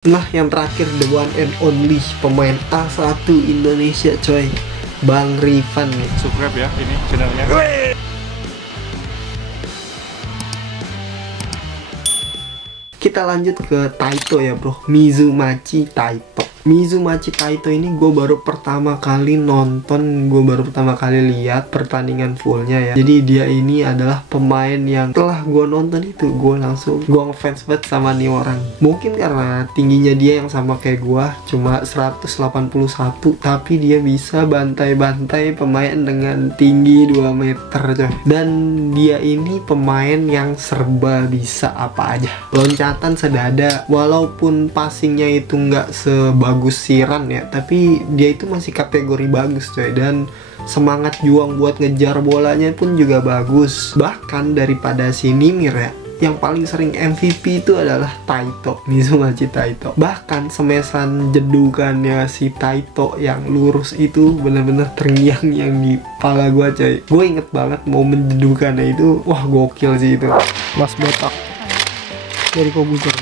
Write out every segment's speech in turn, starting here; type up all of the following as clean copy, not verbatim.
Nah yang terakhir, the one and only pemain A1 Indonesia coy, Bang Rifan nih. Subscribe ya ini channelnya. Kita lanjut ke Taito ya bro, Mizumachi Taito. Mizumachi Taito ini gue baru pertama kali nonton, gue baru pertama kali lihat pertandingan fullnya ya. Jadi dia ini adalah pemain yang setelah gue nonton itu gue langsung ngefans banget sama nih orang. Mungkin karena tingginya dia yang sama kayak gue, cuma 181, tapi dia bisa bantai-bantai pemain dengan tinggi 2 meter coy. Dan dia ini pemain yang serba bisa apa aja, loncatan sedada, walaupun passingnya itu nggak sebagus Siran ya, tapi dia itu masih kategori bagus coy. Dan semangat juang buat ngejar bolanya pun juga bagus. Bahkan daripada si Nimir ya, yang paling sering MVP itu adalah Taito, Mizumachi Taito. Bahkan semesan jedukannya si Taito yang lurus itu bener-bener terngiang-ngiang di kepala gue coy. Gue inget banget momen jedukannya itu, wah gokil sih itu. Mas botak dari Kobuser.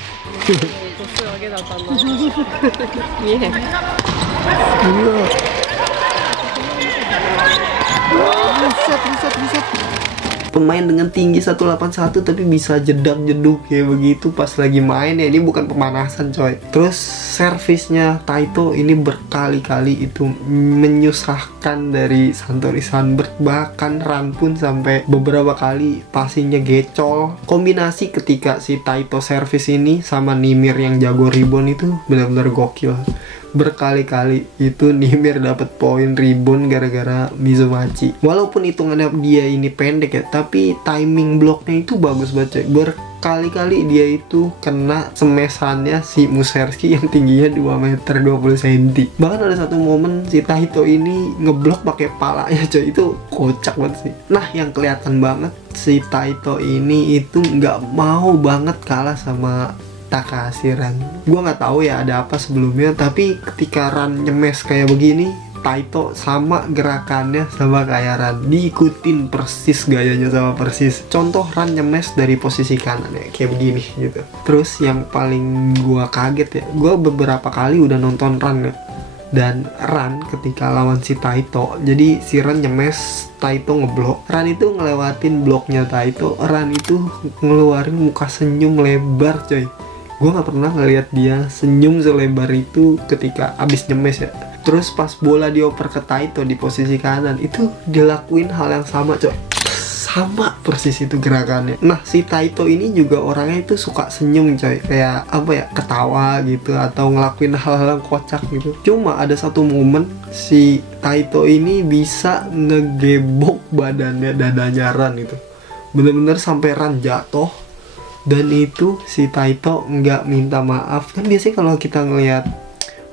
Iya. Buset. Pemain dengan tinggi 181 tapi bisa jedak-jeduk kayak begitu pas lagi main ya. Ini bukan pemanasan coy. Terus servisnya Taito ini berkali-kali itu menyusahkan dari Santori Sunbird. Bahkan Ran pun sampai beberapa kali passingnya gecol. Kombinasi ketika si Taito servis ini sama Nimir yang jago rebound itu benar-benar gokil. Berkali-kali itu Nimir dapat poin rebound gara-gara Mizumachi. Walaupun hitungannya dia ini pendek ya, tapi timing bloknya itu bagus banget coy. Berkali-kali dia itu kena semesannya si Muserski yang tingginya 2 meter 20 cm. Bahkan ada satu momen si Taito ini ngeblok pakai palanya coy, itu kocak banget sih. Nah yang kelihatan banget si Taito ini itu nggak mau banget kalah sama Takahashi Ran. Gue nggak tahu ya ada apa sebelumnya, tapi ketika Ran nyemes kayak begini, Taito sama gerakannya sama kayak Ran, diikutin persis gayanya sama persis. Contoh Ran nyemes dari posisi kanan ya kayak begini gitu. Terus yang paling gue kaget ya, gue beberapa kali udah nonton Ran ya, dan Ran ketika lawan si Taito, jadi si Ran nyemes, Taito ngeblok, Ran itu ngelewatin bloknya Taito, Ran itu ngeluarin muka senyum lebar coy. Gue gak pernah ngeliat dia senyum selebar itu ketika abis nyemes ya. Terus pas bola dioper ke Taito di posisi kanan, itu dilakuin hal yang sama coy. Sama persis itu gerakannya. Nah si Taito ini juga orangnya itu suka senyum coy, kayak apa ya, ketawa gitu atau ngelakuin hal-hal yang kocak gitu. Cuma ada satu momen si Taito ini bisa ngegebok badannya, dadanya Ran itu bener-bener sampai Ran jatuh. Dan itu si Taito nggak minta maaf. Kan biasanya kalau kita ngelihat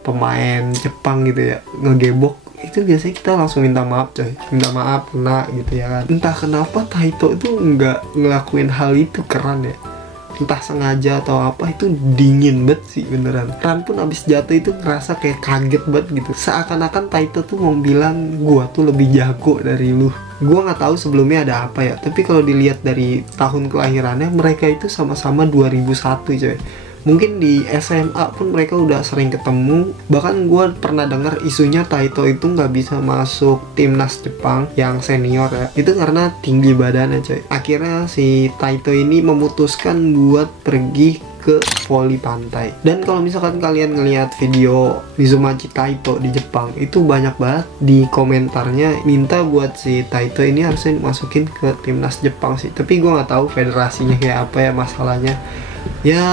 pemain Jepang gitu ya ngegebok, itu biasanya kita langsung minta maaf coy, minta maaf kena gitu ya kan. Entah kenapa Taito itu nggak ngelakuin hal itu, keren ya. Entah sengaja atau apa, itu dingin banget sih beneran. Ran pun abis jatuh itu ngerasa kayak kaget banget gitu. Seakan-akan Taito tuh mau bilang gua tuh lebih jago dari lu. Gua nggak tahu sebelumnya ada apa ya, tapi kalau dilihat dari tahun kelahirannya, mereka itu sama-sama 2001 coy. Mungkin di SMA pun mereka udah sering ketemu. Bahkan gue pernah dengar isunya Taito itu nggak bisa masuk timnas Jepang yang senior ya, itu karena tinggi badannya coy. Akhirnya si Taito ini memutuskan buat pergi ke voli pantai. Dan kalau misalkan kalian ngelihat video Mizumachi Taito di Jepang, itu banyak banget di komentarnya minta buat si Taito ini harusnya dimasukin ke timnas Jepang sih. Tapi gue nggak tahu federasinya kayak apa ya masalahnya. Ya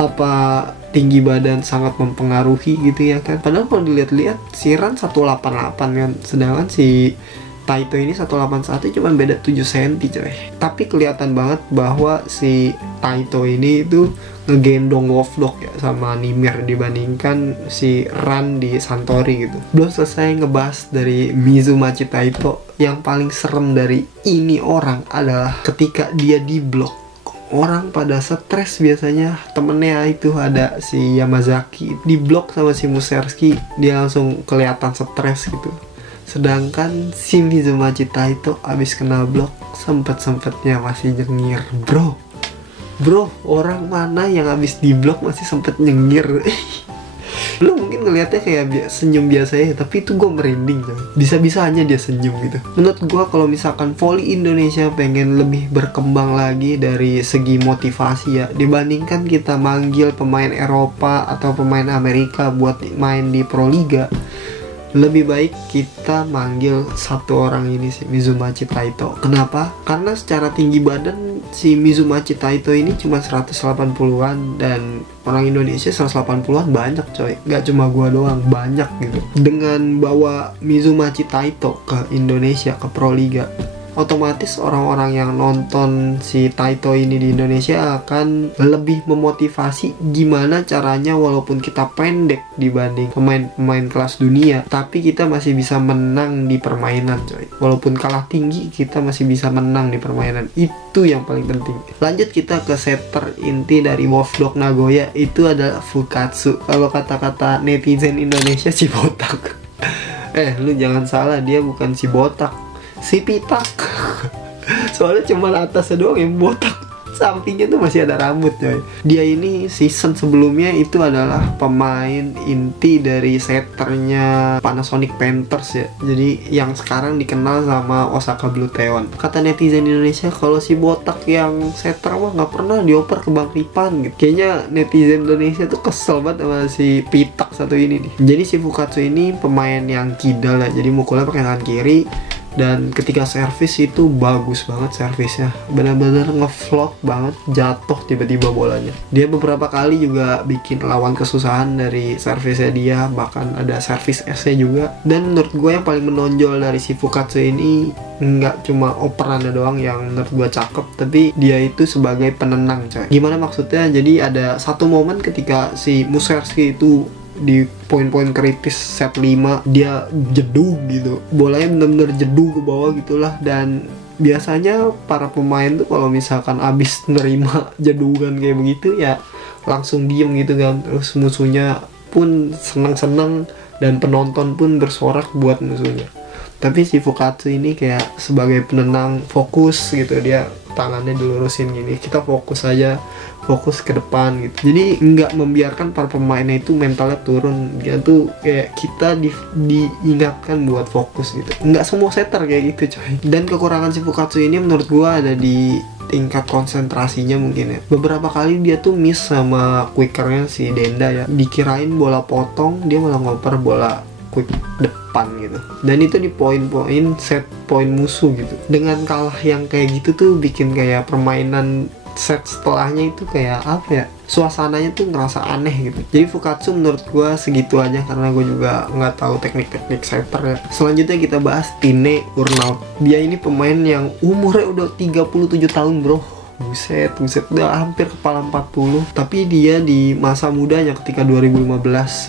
apa tinggi badan sangat mempengaruhi gitu ya kan. Padahal kalau dilihat-lihat si Ran 188 kan, sedangkan si Taito ini 181, cuma beda 7 cm coy. Tapi kelihatan banget bahwa si Taito ini itu ngegendong Wolfdog ya sama Nimir dibandingkan si Ran di Santori gitu. Belum selesai ngebahas dari Mizumachi Taito, yang paling serem dari ini orang adalah ketika dia di blok. Orang pada stres biasanya. Temennya itu ada si Yamazaki di blok sama si Muserski, dia langsung kelihatan stres gitu. Sedangkan si Mizumachi Taito abis kena blok sempet-sempetnya masih nyengir bro. Bro, orang mana yang habis di blok masih sempet nyengir? Lu mungkin ngelihatnya kayak senyum biasa ya, tapi itu gue merinding coy. Bisa-bisanya dia senyum gitu. Menurut gue kalau misalkan voli Indonesia pengen lebih berkembang lagi dari segi motivasi ya, dibandingkan kita manggil pemain Eropa atau pemain Amerika buat main di Proliga, lebih baik kita manggil satu orang ini sih, Mizumachi Taito. Kenapa? Karena secara tinggi badan si Mizumachi Taito ini cuma 180-an dan orang Indonesia 180-an banyak coy. Gak cuma gua doang, banyak gitu. Dengan bawa Mizumachi Taito ke Indonesia, ke Proliga, otomatis orang-orang yang nonton si Taito ini di Indonesia akan lebih memotivasi gimana caranya walaupun kita pendek dibanding pemain-pemain kelas dunia, tapi kita masih bisa menang di permainan coy. Walaupun kalah tinggi, kita masih bisa menang di permainan. Itu yang paling penting. Lanjut kita ke setter inti dari Wolfdog Nagoya, itu adalah Fukatsu. Kalau kata-kata netizen Indonesia si botak. Lu jangan salah, dia bukan si botak, si pitak. Soalnya cuma atasnya doang yang botak, sampingnya tuh masih ada rambut coy. Dia ini season sebelumnya itu adalah pemain inti dari setternya Panasonic Panthers ya. Jadi yang sekarang dikenal sama Osaka Blue Theon. Kata netizen Indonesia kalau si botak yang setter mah nggak pernah dioper ke Bang Ripan gitu. Kayaknya netizen Indonesia tuh kesel banget sama si pitak satu ini nih. Jadi si Fukatsu ini pemain yang kidal ya, jadi mukulnya pakai tangan kiri. Dan ketika servis itu bagus banget servisnya, benar-benar ngevlog banget, jatuh tiba-tiba bolanya. Dia beberapa kali juga bikin lawan kesusahan dari servisnya dia, bahkan ada servis S-nya juga. Dan menurut gue yang paling menonjol dari si Fukatsu ini nggak cuma operannya doang yang menurut gue cakep, tapi dia itu sebagai penenang coy. Gimana maksudnya? Jadi ada satu momen ketika si Musherski itu di poin-poin kritis set 5 dia jedug gitu, bolanya bener-bener jedug ke bawah gitulah. Dan biasanya para pemain tuh kalau misalkan abis nerima jedugan kayak begitu ya langsung diem gitu kan, terus musuhnya pun senang-senang dan penonton pun bersorak buat musuhnya. Tapi si Fukatsu ini kayak sebagai penenang, fokus gitu, dia tangannya dilurusin gini, kita fokus aja, fokus ke depan gitu. Jadi nggak membiarkan para pemainnya itu mentalnya turun. Dia tuh kayak kita diingatkan buat fokus gitu. Nggak semua setter kayak gitu coy. Dan kekurangan si Fukatsu ini menurut gua ada di tingkat konsentrasinya mungkin ya. Beberapa kali dia tuh miss sama quickernya si Denda ya. Dikirain bola potong, dia malah ngoper bola quick depan gitu. Dan itu di poin-poin set poin musuh gitu. Dengan kalah yang kayak gitu tuh bikin kayak permainan set setelahnya itu kayak apa ya, suasananya tuh ngerasa aneh gitu. Jadi Fukatsu menurut gue segitu aja karena gue juga nggak tahu teknik-teknik setter ya. Selanjutnya kita bahas Tine Urnaut. Dia ini pemain yang umurnya udah 37 tahun bro. Buset, udah hampir kepala 40. Tapi dia di masa mudanya ketika 2015,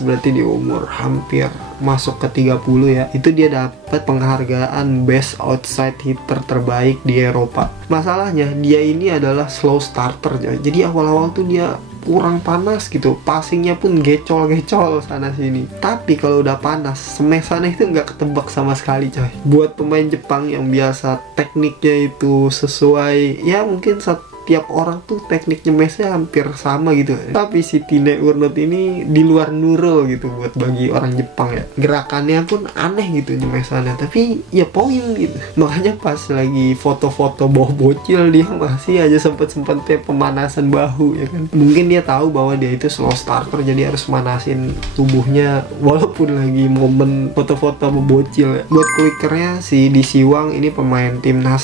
berarti di umur hampir masuk ke 30 ya, itu dia dapat penghargaan Best Outside Hitter terbaik di Eropa. Masalahnya dia ini adalah slow starter ya. Jadi awal-awal tuh dia kurang panas gitu, passingnya pun gecol-gecol sana sini. Tapi kalau udah panas, semesannya itu nggak ketebak sama sekali coy. Buat pemain Jepang yang biasa tekniknya itu sesuai, ya mungkin tiap orang tuh teknik nyemesnya hampir sama gitu. Tapi si Tine Urnaut ini di luar nurul gitu buat bagi orang Jepang ya. Gerakannya pun aneh gitu nyemesannya, tapi ya poin gitu. Makanya pas lagi foto-foto bawah bocil dia masih aja sempet-sempetnya pemanasan bahu ya kan. Mungkin dia tahu bahwa dia itu slow starter, jadi harus manasin tubuhnya walaupun lagi momen foto-foto bocil ya. Buat quickernya si Di Siwang ini pemain timnas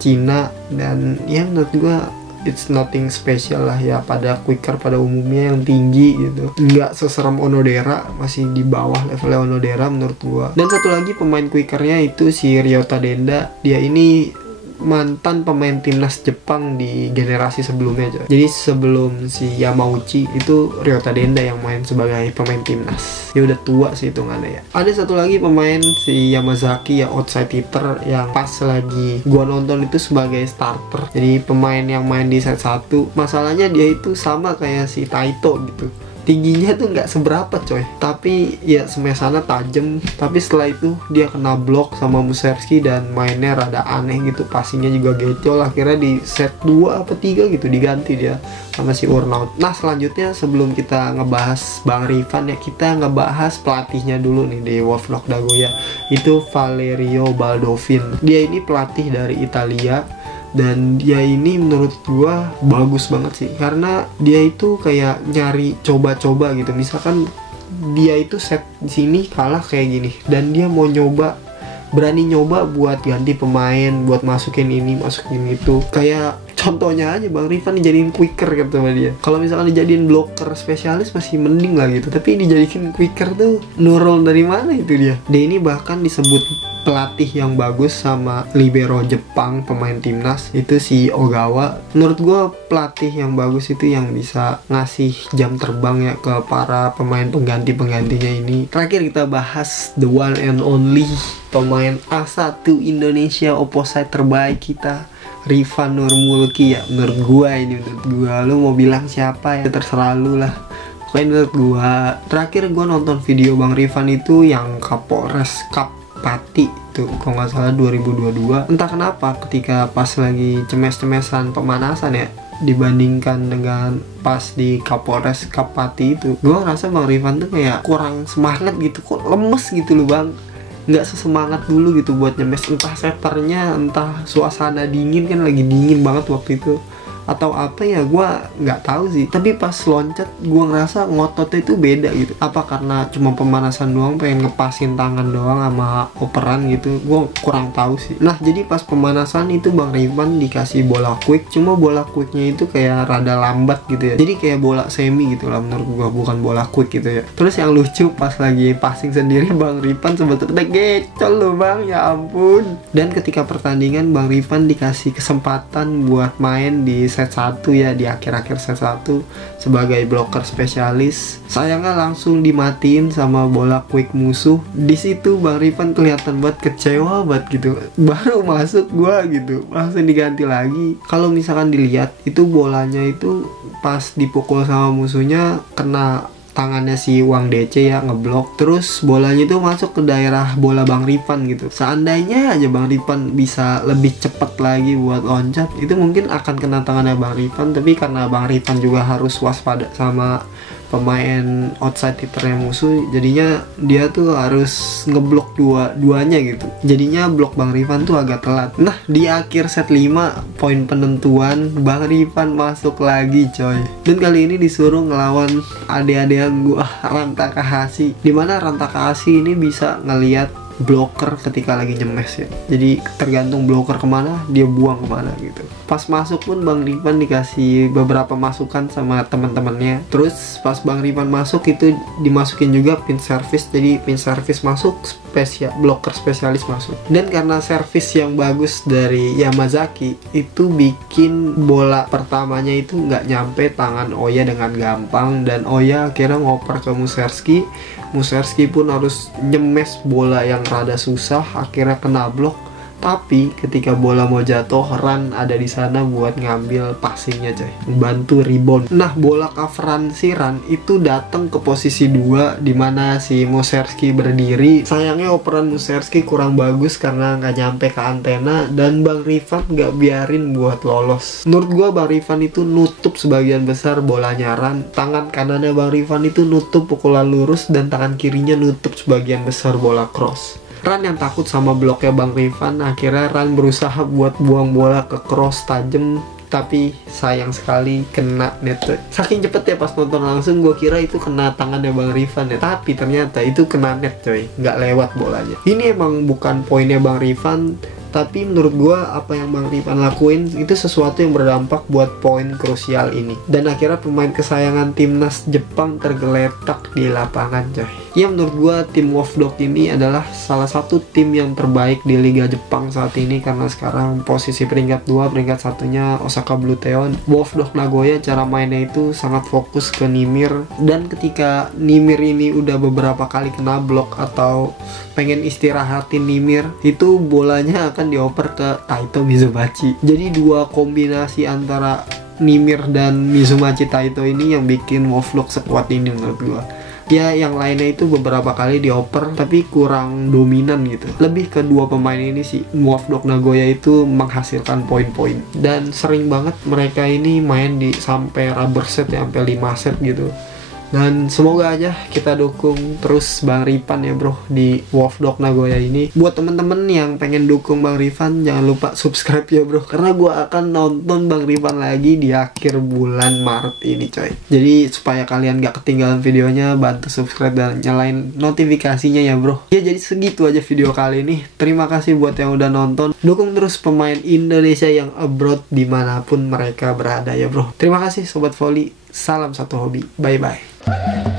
Cina, dan ya menurut gua it's nothing special lah ya pada quicker pada umumnya yang tinggi gitu. Nggak seserem Onodera, masih di bawah levelnya Onodera menurut gua. Dan satu lagi pemain quickernya itu si Ryota Denda. Dia ini mantan pemain timnas Jepang di generasi sebelumnya coy. Jadi sebelum si Yamauchi itu Ryota Denda yang main sebagai pemain timnas. Dia udah tua sih hitungannya ya. Ada satu lagi pemain si Yamazaki ya, outside hitter, yang pas lagi gua nonton itu sebagai starter. Jadi pemain yang main di set 1. Masalahnya dia itu sama kayak si Taito gitu. tingginya tuh nggak seberapa coy, tapi ya smash-annya tajam. Tapi setelah itu dia kena blok sama Musherski dan mainnya rada aneh gitu, passingnya juga gecol. Akhirnya di set 2 apa 3 gitu diganti dia sama si Urnaut. Nah selanjutnya sebelum kita ngebahas Bang Rifan ya, kita ngebahas pelatihnya dulu nih di Wolfsburg Nagoya, itu Valerio Baldovin. Dia ini pelatih dari Italia, dan dia ini menurut gua bagus banget sih, karena dia itu kayak nyari coba-coba gitu. Misalkan dia itu set di sini kalah kayak gini, dan dia mau nyoba, berani nyoba buat ganti pemain, buat masukin ini, masukin itu. Kayak contohnya aja Bang Rifan dijadiin quicker gitu sama dia. Kalau misalkan dijadiin blocker spesialis masih mending lah gitu, tapi dijadiin quicker tuh nurul dari mana itu dia. Dia ini bahkan disebut pelatih yang bagus sama libero Jepang pemain timnas, itu si Ogawa. Menurut gue pelatih yang bagus itu yang bisa ngasih jam terbang ya ke para pemain penggantinya ini. Terakhir kita bahas the one and only pemain A1 Indonesia opposite terbaik kita, Rifan Nurmulki ya. Menurut gua lu mau bilang siapa ya terserah lu lah. Pokoknya menurut gua, terakhir gua nonton video Bang Rifan itu yang Kapolres Cup Pati itu kalau nggak salah 2022. Entah kenapa ketika pas lagi cemes-cemesan pemanasan ya, dibandingkan dengan pas di Kapolres Cup Pati itu, gue ngerasa Bang Rifan tuh kayak kurang semangat gitu, kok lemes gitu loh Bang, nggak sesemangat dulu gitu buat nyemes. Entah setternya, entah suasana dingin, kan lagi dingin banget waktu itu, atau apa ya, gue nggak tahu sih. Tapi pas loncat gue ngerasa ngototnya itu beda gitu. Apa karena cuma pemanasan doang, pengen ngepasin tangan doang sama operan gitu, gue kurang tahu sih. Nah jadi pas pemanasan itu Bang Rifan dikasih bola quick, cuma bola quicknya itu kayak rada lambat gitu ya, jadi kayak bola semi gitu lah menurut gue, bukan bola quick gitu ya. Terus yang lucu pas lagi passing sendiri Bang Rifan sebetulnya gecol loh Bang, ya ampun. Dan ketika pertandingan Bang Rifan dikasih kesempatan buat main di set 1 ya, di akhir-akhir set 1 sebagai blocker spesialis. Sayangnya langsung dimatiin sama bola quick musuh. Di situ Bang Rifan kelihatan banget kecewa banget gitu. Baru masuk gua gitu, langsung diganti lagi. Kalau misalkan dilihat itu bolanya itu pas dipukul sama musuhnya kena tangannya si Wang DC ya, ngeblok. Terus bolanya itu masuk ke daerah bola Bang Rifan gitu. Seandainya aja Bang Rifan bisa lebih cepat lagi buat loncat, itu mungkin akan kena tangannya Bang Rifan. Tapi karena Bang Rifan juga harus waspada sama pemain outside hitternya musuh, jadinya dia tuh harus ngeblok duanya gitu. Jadinya blok Bang Rifan tuh agak telat. Nah di akhir set 5 poin penentuan, Bang Rifan masuk lagi coy. Dan kali ini disuruh ngelawan adik-adikan gua, Ranta Kahasi. Dimana Ranta Kahasi ini bisa ngelihat blocker ketika lagi nyemes ya, jadi tergantung blocker kemana dia buang kemana gitu. Pas masuk pun Bang Rifan dikasih beberapa masukan sama teman-temannya. Terus pas Bang Rifan masuk itu dimasukin juga pin service, jadi pin service masuk, blocker spesialis masuk. Dan karena service yang bagus dari Yamazaki itu bikin bola pertamanya itu nggak nyampe tangan Oya dengan gampang, dan Oya akhirnya ngoper ke Musherski. Musherski pun harus nyemes bola yang rada susah, akhirnya kena blok. Tapi ketika bola mau jatuh, Ran ada di sana buat ngambil passingnya coy, bantu rebound. Nah bola coveran si Ran itu datang ke posisi 2 dimana si Musherski berdiri. Sayangnya operan Musherski kurang bagus karena nggak nyampe ke antena, dan Bang Rifan nggak biarin buat lolos. Menurut gua Bang Rifan itu nutup sebagian besar bolanya Ran. Tangan kanannya Bang Rifan itu nutup pukulan lurus, dan tangan kirinya nutup sebagian besar bola cross. Ran yang takut sama bloknya Bang Rifan, akhirnya Ran berusaha buat buang bola ke cross tajam, tapi sayang sekali kena net. Saking cepet ya pas nonton langsung, gue kira itu kena tangannya Bang Rifan ya, tapi ternyata itu kena net coy, nggak lewat bolanya. Ini emang bukan poinnya Bang Rifan, tapi menurut gue apa yang Bang Rifan lakuin itu sesuatu yang berdampak buat poin krusial ini. Dan akhirnya pemain kesayangan timnas Jepang tergeletak di lapangan coy. Ya menurut gue tim Wolfsburg ini adalah salah satu tim yang terbaik di Liga Jepang saat ini, karena sekarang posisi peringkat 2, peringkat 1-nya Osaka Blue Theon. Wolfsburg Nagoya cara mainnya itu sangat fokus ke Nimir, dan ketika Nimir ini udah beberapa kali kena blok atau pengen istirahatin Nimir, itu bolanya akan dioper ke Taito Mizubachi. Jadi dua kombinasi antara Nimir dan Mizumachi Taito ini yang bikin WoW Dog sekuat ini menurut gua. Ya yang lainnya itu beberapa kali dioper tapi kurang dominan gitu. Lebih ke dua pemain ini sih, WoW Dog Nagoya itu menghasilkan poin-poin. Dan sering banget mereka ini main di sampai rubber set ya, sampai 5 set gitu. Dan semoga aja kita dukung terus Bang Ripan ya bro di WoW Dog Nagoya ini. Buat temen-temen yang pengen dukung Bang Ripan, jangan lupa subscribe ya bro, karena gue akan nonton Bang Ripan lagi di akhir bulan Maret ini coy. Jadi supaya kalian gak ketinggalan videonya, bantu subscribe dan nyalain notifikasinya ya bro. Ya jadi segitu aja video kali ini. Terima kasih buat yang udah nonton. Dukung terus pemain Indonesia yang abroad dimanapun mereka berada ya bro. Terima kasih Sobat Volley. Salam satu hobi. Bye bye.